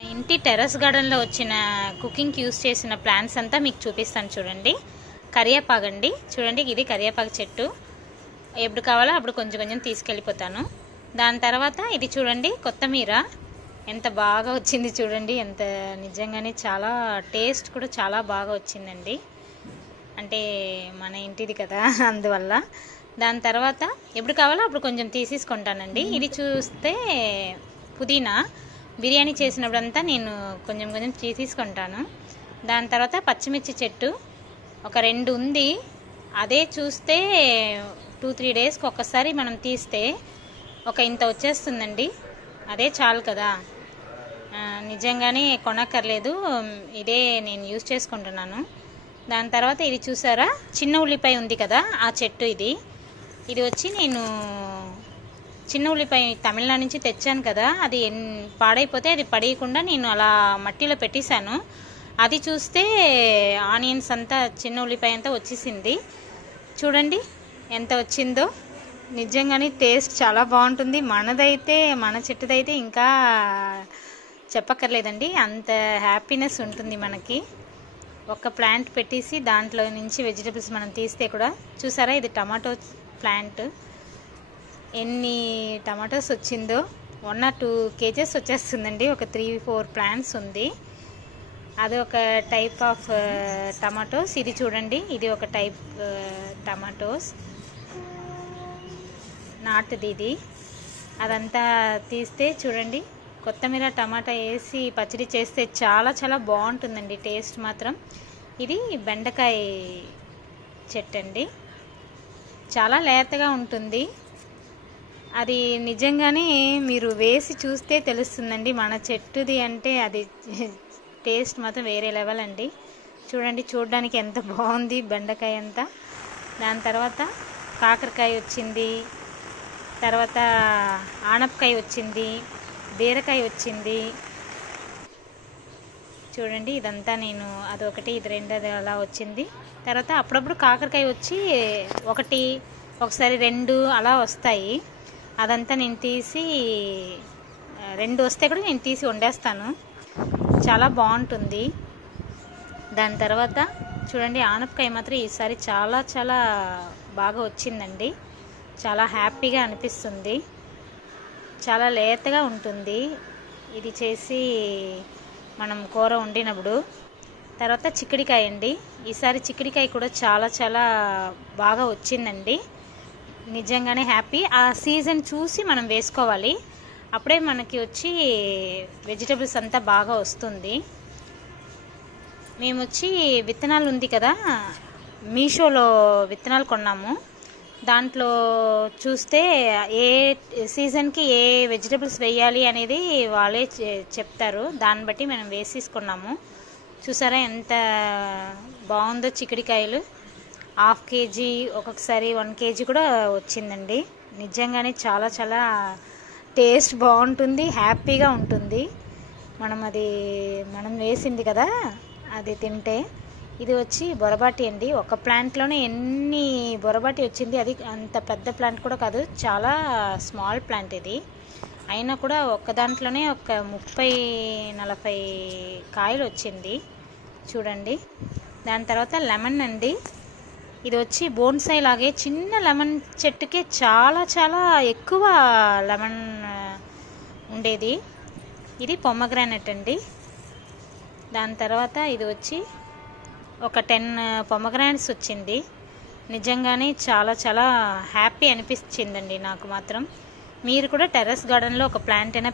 ఇంటి టెర్రస్ గార్డెన్లో వచ్చిన కుకింగ్కి యూస్ చేసిన ప్లాంట్స్ అంతా మీకు చూపిస్తాను చూడండి. కరివేపాకు అండి, చూడండి ఇది కరివేపాకు చెట్టు. ఎప్పుడు కావాలో అప్పుడు కొంచెం కొంచెం తీసుకెళ్ళిపోతాను. దాని తర్వాత ఇది చూడండి కొత్తిమీర ఎంత బాగా వచ్చింది చూడండి. ఎంత నిజంగానే చాలా టేస్ట్ కూడా చాలా బాగా వచ్చిందండి. అంటే మన ఇంటిది కదా అందువల్ల. దాని తర్వాత ఎప్పుడు కావాలో అప్పుడు కొంచెం తీసేసుకుంటానండి. ఇది చూస్తే పుదీనా బిర్యానీ చేసినప్పుడంతా నేను కొంచెం కొంచెం తీసుకుంటాను. దాని తర్వాత పచ్చిమిర్చి చెట్టు ఒక 2 ఉంది. అదే చూస్తే 2-3 డేస్కి ఒక్కసారి మనం తీస్తే ఒక ఇంత వచ్చేస్తుందండి. అదే చాలు కదా, నిజంగానే కొనక్కర్లేదు. ఇదే నేను యూజ్ చేసుకుంటున్నాను. దాని తర్వాత ఇది చూసారా చిన్న ఉల్లిపాయ ఉంది కదా, ఆ చెట్టు ఇది వచ్చి నేను చిన్న ఉల్లిపాయ తమిళనాడు నుంచి తెచ్చాను కదా, అది పాడైపోతే అది పడేయకుండా నేను అలా మట్టిలో పెట్టేశాను. అది చూస్తే ఆనియన్స్ అంతా చిన్న ఉల్లిపాయ అంతా వచ్చేసింది. చూడండి ఎంత వచ్చిందో. నిజంగానే టేస్ట్ చాలా బాగుంటుంది. మన చెట్టుదైతే ఇంకా చెప్పక్కర్లేదండి. అంత హ్యాపీనెస్ ఉంటుంది మనకి. ఒక ప్లాంట్ పెట్టేసి దాంట్లో నుంచి వెజిటబుల్స్ మనం తీస్తే కూడా. చూసారా ఇది టమాటో ప్లాంట్, ఎన్ని టమాటోస్ వచ్చిందో. 1 or 2 kgs వచ్చేస్తుందండి. ఒక 3-4 ప్లాంట్స్ ఉంది. అది ఒక టైప్ ఆఫ్ టమాటోస్. ఇది చూడండి ఇది ఒక టైప్ టమాటోస్, నాటుది ఇది. అదంతా తీస్తే చూడండి కొత్తిమీర టమాటా వేసి పచ్చడి చేస్తే చాలా చాలా బాగుంటుందండి టేస్ట్ మాత్రం. ఇది బెండకాయ చెట్టు అండి, చాలా లేతగా ఉంటుంది. అది నిజంగానే మీరు వేసి చూస్తే తెలుస్తుందండి మన చెట్టుది అంటే. అది టేస్ట్ మాత్రం వేరే లెవెల్ అండి. చూడండి చూడడానికి ఎంత బాగుంది బెండకాయ అంతా. దాని తర్వాత కాకరకాయ వచ్చింది, తర్వాత ఆనపకాయ వచ్చింది, బీరకాయ వచ్చింది. చూడండి ఇదంతా నేను అదొకటి ఇది 2 అది అలా వచ్చింది. తర్వాత అప్పుడప్పుడు కాకరకాయ వచ్చి ఒకసారి 2 అలా వస్తాయి. అదంతా నేను తీసి 2 వస్తే కూడా నేను తీసి వండేస్తాను. చాలా బాగుంటుంది. దాని తర్వాత చూడండి ఆనపకాయ మాత్రం ఈసారి చాలా చాలా బాగా వచ్చిందండి. చాలా హ్యాపీగా అనిపిస్తుంది. చాలా లేతగా ఉంటుంది ఇది చేసి మనం కూర వండినప్పుడు. తర్వాత చిక్కుడికాయ అండి, ఈసారి చిక్కుడికాయ కూడా చాలా చాలా బాగా వచ్చిందండి. నిజంగానే హ్యాపీ. ఆ సీజన్ చూసి మనం వేసుకోవాలి, అప్పుడే మనకి వచ్చి వెజిటబుల్స్ అంతా బాగా వస్తుంది. మేము వచ్చి విత్తనాలు ఉంది కదా, మీషోలో విత్తనాలు కొన్నాము. దాంట్లో చూస్తే ఏ సీజన్కి ఏ వెజిటబుల్స్ వేయాలి అనేది వాళ్ళే చెప్తారు. దాన్ని బట్టి మనం వేసేసుకున్నాము. చూసారా ఎంత బాగుందో చిక్కుడికాయలు. 1/2 kg ఒక్కొక్కసారి 1 kg కూడా వచ్చిందండి. నిజంగానే చాలా చాలా టేస్ట్ బాగుంటుంది, హ్యాపీగా ఉంటుంది. మనం వేసింది కదా అది తింటే. ఇది వచ్చి బొరబాటి అండి. ఒక ప్లాంట్లోనే ఎన్ని బొరబాటి వచ్చింది. అది అంత పెద్ద ప్లాంట్ కూడా కాదు, చాలా స్మాల్ ప్లాంట్ ఇది. అయినా కూడా ఒక్క దాంట్లోనే ఒక 30-40 కాయలు వచ్చింది చూడండి. దాని తర్వాత లెమన్ అండి. ఇది వచ్చి బోన్సాయి లాగే చిన్న లెమన్ చెట్టుకే చాలా చాలా ఎక్కువ లెమన్ ఉండేది. ఇది పొమగ్రానెట్ అండి. దాని తర్వాత ఇది వచ్చి ఒక 10 పొమగ్రానెట్స్ వచ్చింది. నిజంగానే చాలా చాలా హ్యాపీ అనిపించిందండి నాకు మాత్రం. మీరు కూడా టెర్రస్ గార్డెన్లో ఒక ప్లాంట్ అయినా